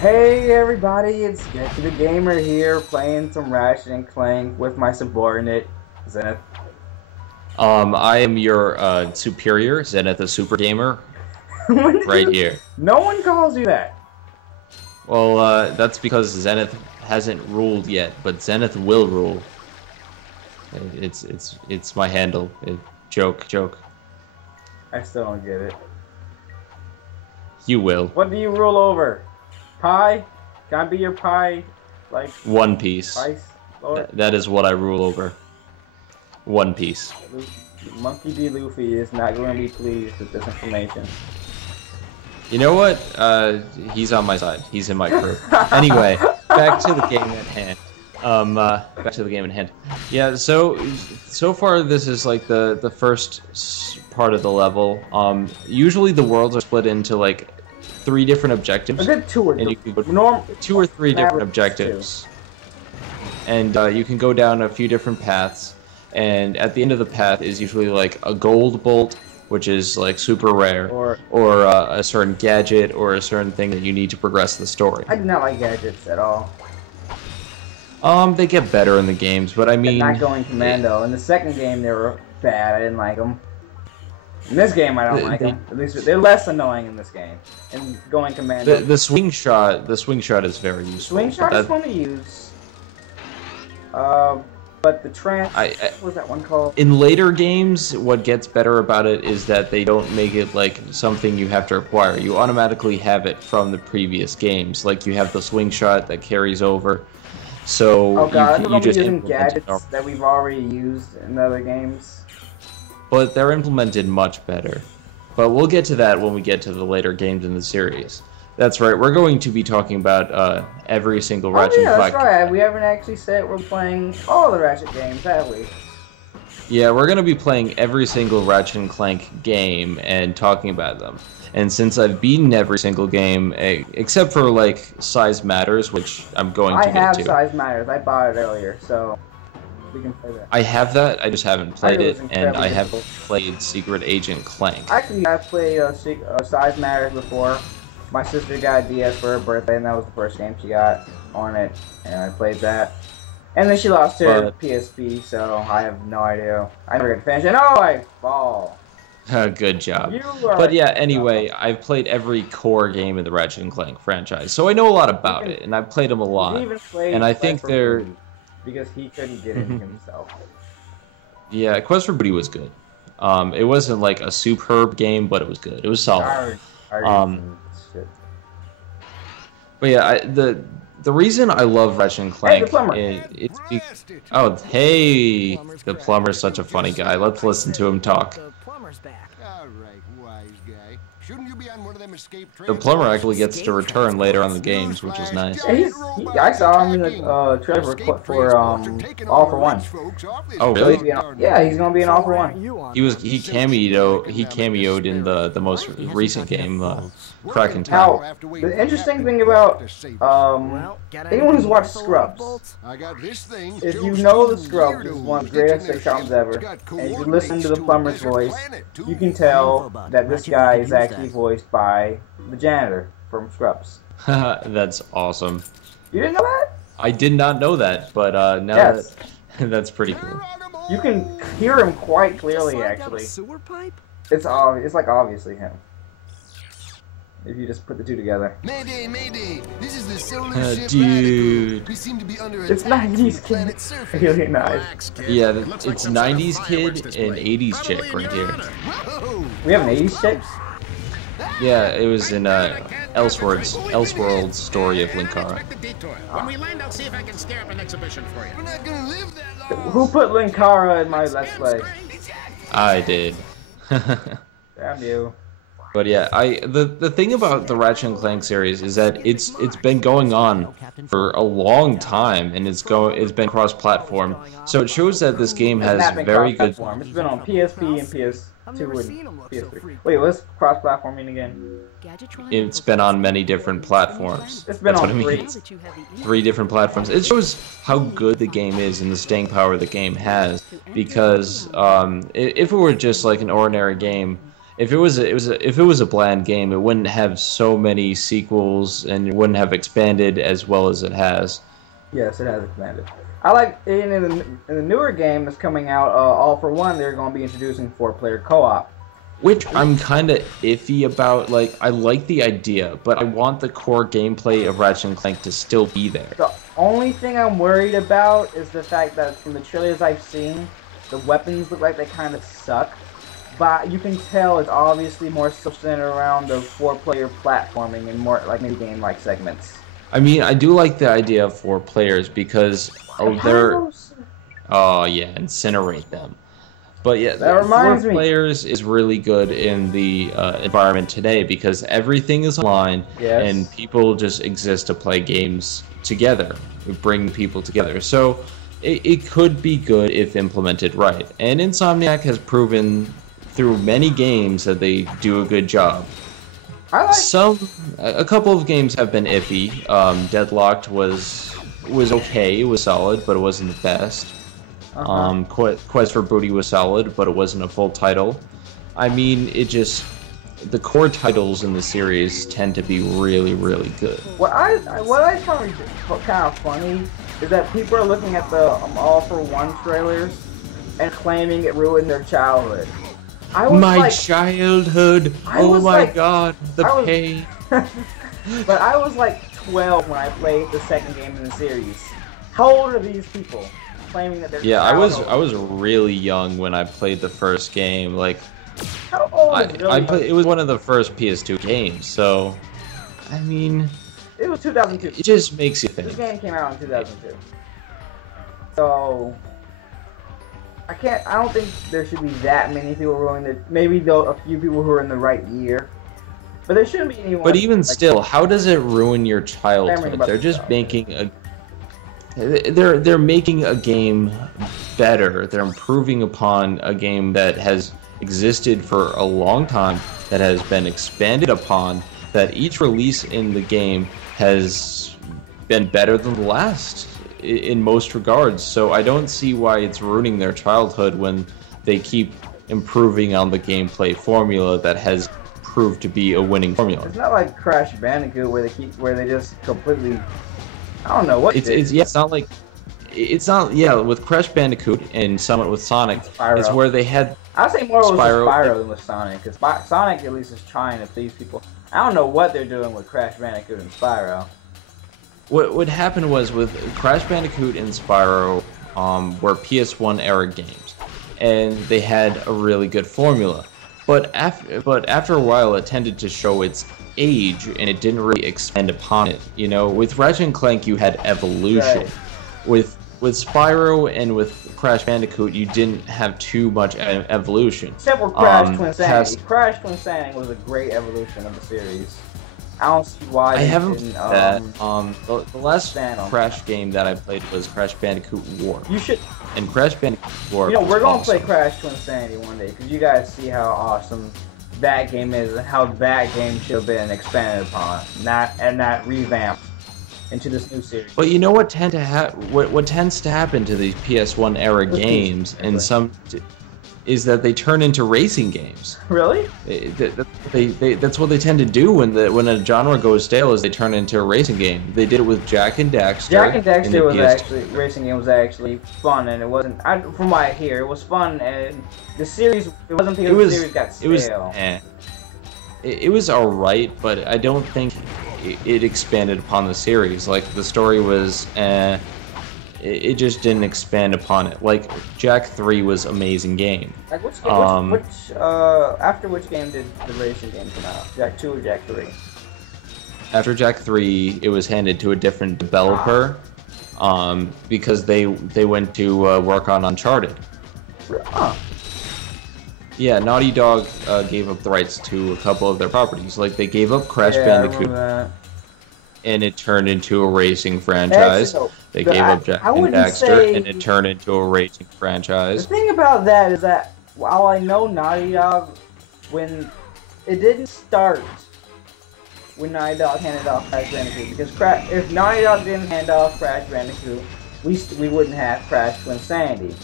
Hey everybody, it's Get to the Gamer here, playing some Ratchet and Clank with my subordinate, Zenith. I am your superior, Zenith, the super gamer, right here. No one calls you that. Well, that's because Zenith hasn't ruled yet, but Zenith will rule. It's my handle. Joke. I still don't get it. You will. What do you rule over? Pie? Can I be your pie? Like One Piece. Ice Lord? That is what I rule over. One Piece. Monkey D. Luffy is not going to be pleased with this information. You know what? He's on my side. He's in my crew. Anyway, back to the game at hand. Back to the game at hand. Yeah. So far, this is like the first part of the level. Usually the worlds are split into like 3 different objectives. I did 2 or 3. And you can go 2 or 3 different objectives. And you can go down a few different paths. And at the end of the path is usually like a gold bolt, which is like super rare, or a certain gadget, or a certain thing that you need to progress the story. I do not like gadgets at all. They get better in the games, but I mean... Not going commando. In the second game, they were bad. I didn't like them. In this game, I don't like them. At least they're less annoying in this game. And going commando. The swing shot is very useful. Swing shot is fun to use. But the what was that one called? In later games, what gets better about it is that they don't make it like something you have to acquire. You automatically have it from the previous games. Like you have the swing shot that carries over. So you just using gadgets that we've already used in other games. But they're implemented much better. But we'll get to that when we get to the later games in the series. That's right, we're going to be talking about every single Ratchet Clank. That's right, we haven't actually said we're playing all the Ratchet games, have we? Yeah, we're going to be playing every single Ratchet & Clank game and talking about them. And since I've beaten every single game, except for, like, Size Matters, which I'm going to get to. I have Size Matters, I bought it earlier, so we can play that. I have that, I just haven't played it, and I haven't played Secret Agent Clank. Actually, I've played Size Matters before. My sister got a DS for her birthday, and that was the first game she got on it, and I played that. And then she lost her PSP, so I have no idea. I never got to finish it. Oh, I fall. Good job. But yeah, anyway, I've played every core game in the Ratchet & Clank franchise, so I know a lot about it, and I've played them a lot. And I think they're... Because he couldn't get it himself. Yeah, Quest for Booty was good. It wasn't like a superb game, but it was good. It was solid. But yeah, the reason I love Ratchet & Clank is the plumber's such a funny guy. Let's listen to him talk. The plumber actually gets to return later on in the games, which is nice. I saw him in the trailer for All for One. Oh really? Yeah, he's gonna be in All for One. He cameoed in the most recent game, Kraken Town. Now, the interesting thing about anyone who's watched Scrubs, if you know the Scrubs is one of the greatest sitcoms ever, and you listen to the plumber's voice, you can tell that this guy is actually voiced by the janitor from Scrubs. That's awesome. You didn't know that? I did not know that, but now that's pretty cool. You can hear him quite clearly, actually. It's like obviously him. If you just put the two together. Mayday, mayday! This is the solar ship dude. We seem to be under it's 90s kid. Really nice. Yeah, it's 90s kid and 80s chick right here. We have an 80s chick? Yeah, it was in Elseworld's story of Linkara. When we land, I'll see if I can scare up an exhibition for you. We're not gonna live that long. Who put Linkara in my Let's Play? I did. Damn you. But yeah, the thing about the Ratchet & Clank series is that it's been going on for a long time, and it's been cross-platform. So it shows that this game has very good. It's been on PSP and PS2 and PS3. Wait, what's cross-platform mean again? It's been on many different platforms. It's been That's on what it means. 3 different platforms. It shows how good the game is and the staying power the game has. Because if it were just like an ordinary game, If it was a bland game, it wouldn't have so many sequels and it wouldn't have expanded as well as it has. Yes, it has expanded. I like in the newer game that's coming out, All for One. They're going to be introducing 4-player co-op, which I'm kind of iffy about. Like, I like the idea, but I want the core gameplay of Ratchet and Clank to still be there. The only thing I'm worried about is the fact that from the trailers I've seen, the weapons look like they kind of suck. But you can tell it's obviously more centered around the 4-player platforming and more like mini game-like segments. I mean, I do like the idea of 4 players because incinerate them. But yeah, that reminds 4 players is really good in the environment today because everything is online and people just exist to play games together. We bring people together. So it could be good if implemented right. And Insomniac has proven through many games that they do a good job. A couple of games have been iffy. Deadlocked was okay, it was solid, but it wasn't the best. Quest for Booty was solid, but it wasn't a full title. I mean, the core titles in the series tend to be really, really good. What I find kind of funny is that people are looking at the All for One trailers and claiming it ruined their childhood. Childhood! Oh my god, the pain. But I was like 12 when I played the second game in the series. How old are these people claiming that they're I was really young when I played the first game. Like, how old is it was one of the first PS2 games, so I mean, it was 2002. It just makes you think. The game came out in 2002. So I don't think there should be that many people ruining it. Maybe though a few people who are in the right year. But there shouldn't be anyone. But even still, how does it ruin your childhood? They're just making they're making a game better. They're improving upon a game that has existed for a long time, that has been expanded upon, that each release in the game has been better than the last in most regards. So I don't see why it's ruining their childhood when they keep improving on the gameplay formula that has proved to be a winning formula. It's not like Crash Bandicoot where they just completely, I don't know what it's not with Crash Bandicoot and Summit with Sonic, Spyro. It's where they had I'd say more with Spyro than with Sonic, because Sonic at least is trying to please people. I don't know what they're doing with Crash Bandicoot and Spyro. What happened was with Crash Bandicoot and Spyro were PS1 era games, and they had a really good formula. But after a while, it tended to show its age, and it didn't really expand upon it. You know, with Ratchet and Clank, you had evolution. Right. With Spyro and with Crash Bandicoot, you didn't have too much evolution. Except for Crash Twin Sanity. Crash Twin Sanity was a great evolution of the series. I don't see why I haven't played that. The last Crash game that I played was Crash Bandicoot War. You should. And Crash Bandicoot War. You know, we're gonna play Crash Twin Sanity one day because you guys see how awesome that game is and how that game should have been expanded upon, not revamped into this new series. But you know what tends to happen to these PS1 era games, and some is that they turn into racing games. Really? That's what they tend to do when a genre goes stale, is they turn into a racing game. They did it with Jak and Daxter. Jak and Daxter was actually racing game was actually fun, and it wasn't. From what I hear, it was fun, and the series it wasn't because the series got stale. It was alright, but I don't think it expanded upon the series. Like, the story was it just didn't expand upon it. Like, Jak 3 was an amazing game. Like after which game did the racing game come out? Jak 2 or Jak 3? After Jak 3, it was handed to a different developer, because they went to work on Uncharted. Huh. Yeah, Naughty Dog gave up the rights to a couple of their properties. Like, they gave up Crash Bandicoot, and it turned into a racing franchise. They gave up Jak and Daxter, and it turned into a racing franchise. The thing about that is that, while I know Naughty Dog, when it didn't start when Naughty Dog handed off Crash Bandicoot, because if Naughty Dog didn't hand off Crash Bandicoot, we wouldn't have Crash Twin Sanity.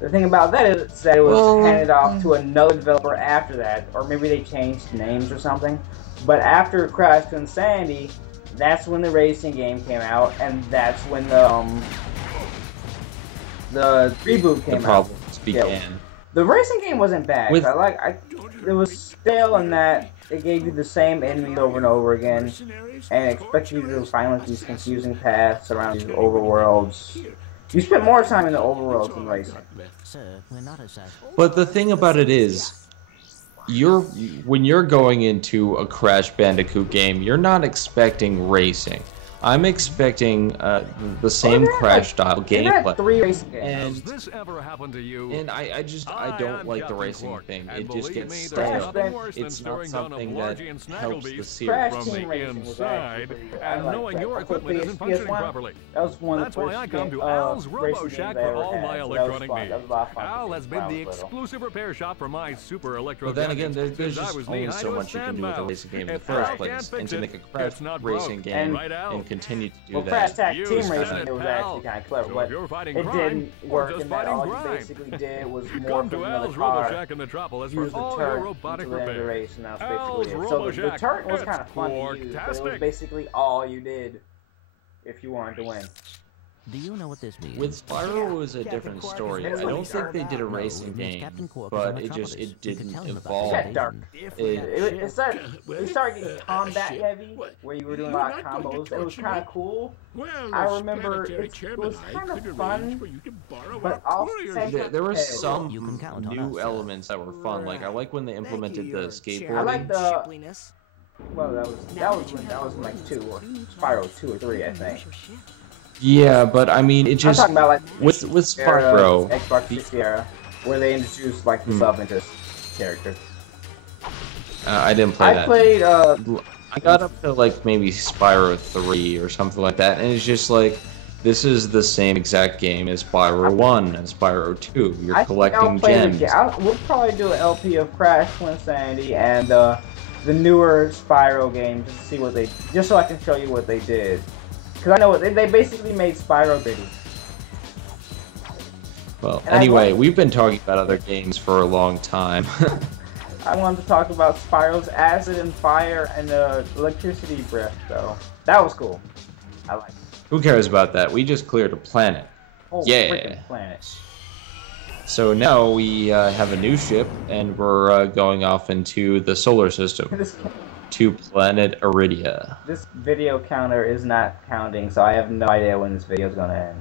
The thing about that is that it was handed off to another developer after that, or maybe they changed names or something. But after Crash to Insanity, that's when the racing game came out, and that's when the reboot came out. The problems began. Yeah. The racing game wasn't bad. It was stale in that it gave you the same enemies over and over again, and expected you to find like these confusing paths around these overworlds. You spent more time in the overworlds than racing. But the thing about it is, when you're going into a Crash Bandicoot game, you're not expecting racing. I'm expecting the same Crash-style gameplay. 3 racing games. And, Has this ever happened to you? and I don't like the racing thing. It just gets me, stale. there's It's not nothing something down that of Lodgy and helps the Snagglebee's series. Crash from Team the Racing was inside, actually pretty good. and knowing your equipment isn't functioning properly. That was one of That's the why first I come to racing Al's games RoboShack I for ever all had, my so that was electronic fun. needs. That was a lot of fun Al to has do been when I the was little. exclusive repair shop for my super electro But then again, gadgets there's since I just was only knee-high so to a much you can do with a sandbell. racing game in the If first Al place, can't fix and to it, make a Crash it's not racing broke. game Right, Al? and continue to do Well, Crash that. Tag You Team said Racing it, it was pal. actually kind of clever, So but if you're fighting it crime, didn't or work just in that fighting all you crime. basically did was You more come from to another Al's car, RoboShack in Metropolis for use the all your turret robotic to land the repair. race, and that was Al's basically it. So the RoboShack, turret was it's kind of fun to use, but it was fortastic. basically all you did if you wanted to win. Do you know what this means? With Spyro, it was a different story. I don't think they did a racing game, but it didn't It evolve. got dark. It- It started getting combat heavy, where you were doing a lot of combos. It was kind of cool. I remember it was kind of fun, but also at the same time There were repetitive. some You can count on new us. elements that were fun. Like I like when they implemented the I skateboarding. like the. Well, that was like 2 or Spyro 2 or 3, I think. Yeah, but I mean, it I'm just talking about like with Spyro. Xbox 360 era, where they introduced like the self-interest character. I didn't play I that. played I got up to like maybe Spyro 3 or something like that, and it's just like this is the same exact game as Spyro 1 and Spyro 2. You're I think collecting I'll play gems. we'll probably do an LP of Crash to Insanity and the newer Spyro game just so I can show you what they did. Because I know they basically made Spyro gritty. Well, And anyway, we've been talking about other games for a long time. I wanted to talk about Spyro's acid and fire and electricity breath, though. That was cool. I like it. Who cares about that? We just cleared a planet. Whole Yeah. freaking planet. So now we have a new ship, and we're going off into the solar system to planet Iridia. This video counter is not counting, so I have no idea when this video is gonna end.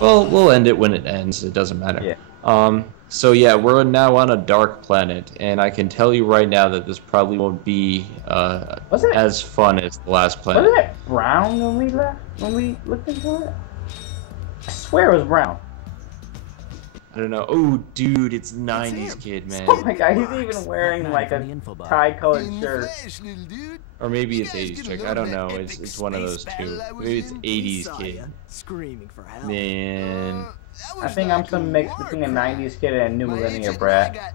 Well, we'll end it when it ends. It doesn't matter. Yeah. So yeah, we're now on a dark planet, and I can tell you right now that this probably won't be as fun as the last planet. Wasn't it brown when we left? When we looked into it? I swear it was brown. I don't know. Oh, dude, it's 90s kid, man. Oh my god, he's even wearing like a tie-colored shirt. Or maybe it's 80s chick. I don't know. It's one of those two. Maybe it's 80s kid. Screaming for help. Man. I think I'm some mix between a 90s kid and a new millennial brat.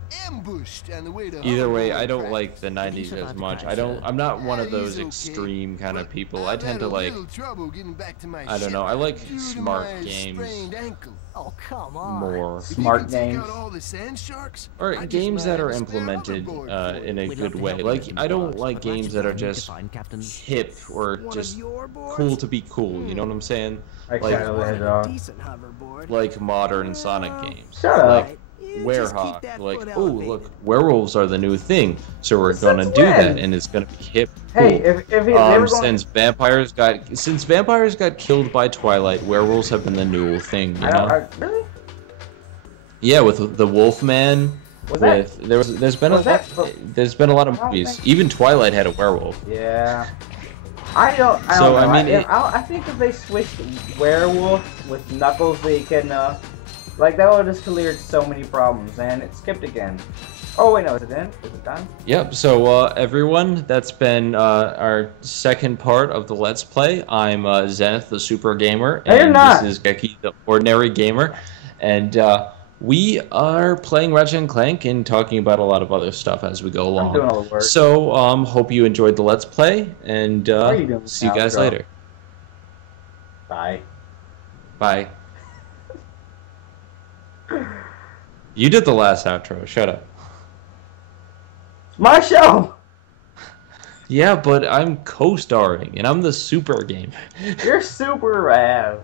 Either way, I don't like the 90s as much. I'm not one of those extreme kind of people. I tend to like, I don't know, I like smart games Oh, come on. more. Smart games. Or games that are implemented in a good way. Like, I don't like games that are just hip or just cool to be cool, you know what I'm saying? Like Shadow of the Hedgehog. Decent hoverboard. Like modern Sonic games. Shut up. Like Werehog. Like, oh look, werewolves are the new thing, so we're gonna do that, and it's gonna be hip. Hey, cool. if they were going... Since vampires got killed by Twilight, werewolves have been the new thing. You know? Really? Yeah, with the Wolfman. Was that... There's been a lot of movies. Even Twilight had a werewolf. Yeah. I don't know. I think if they switched werewolf with Knuckles, they can, like, that would have just cleared so many problems, and it skipped again. Oh, wait, no, is it in? Is it done? Yep, so, everyone, that's been, our second part of the Let's Play. I'm, Zenith, the Super Gamer, and this is Geki, the Ordinary Gamer, and, we are playing Ratchet Clank and talking about a lot of other stuff as we go along. I'm doing all the work. So, hope you enjoyed the Let's Play, and see you guys later. Bye. Bye. You did the last outro. Shut up. It's my show. Yeah, but I'm co-starring, and I'm the super gamer. You're super Rav.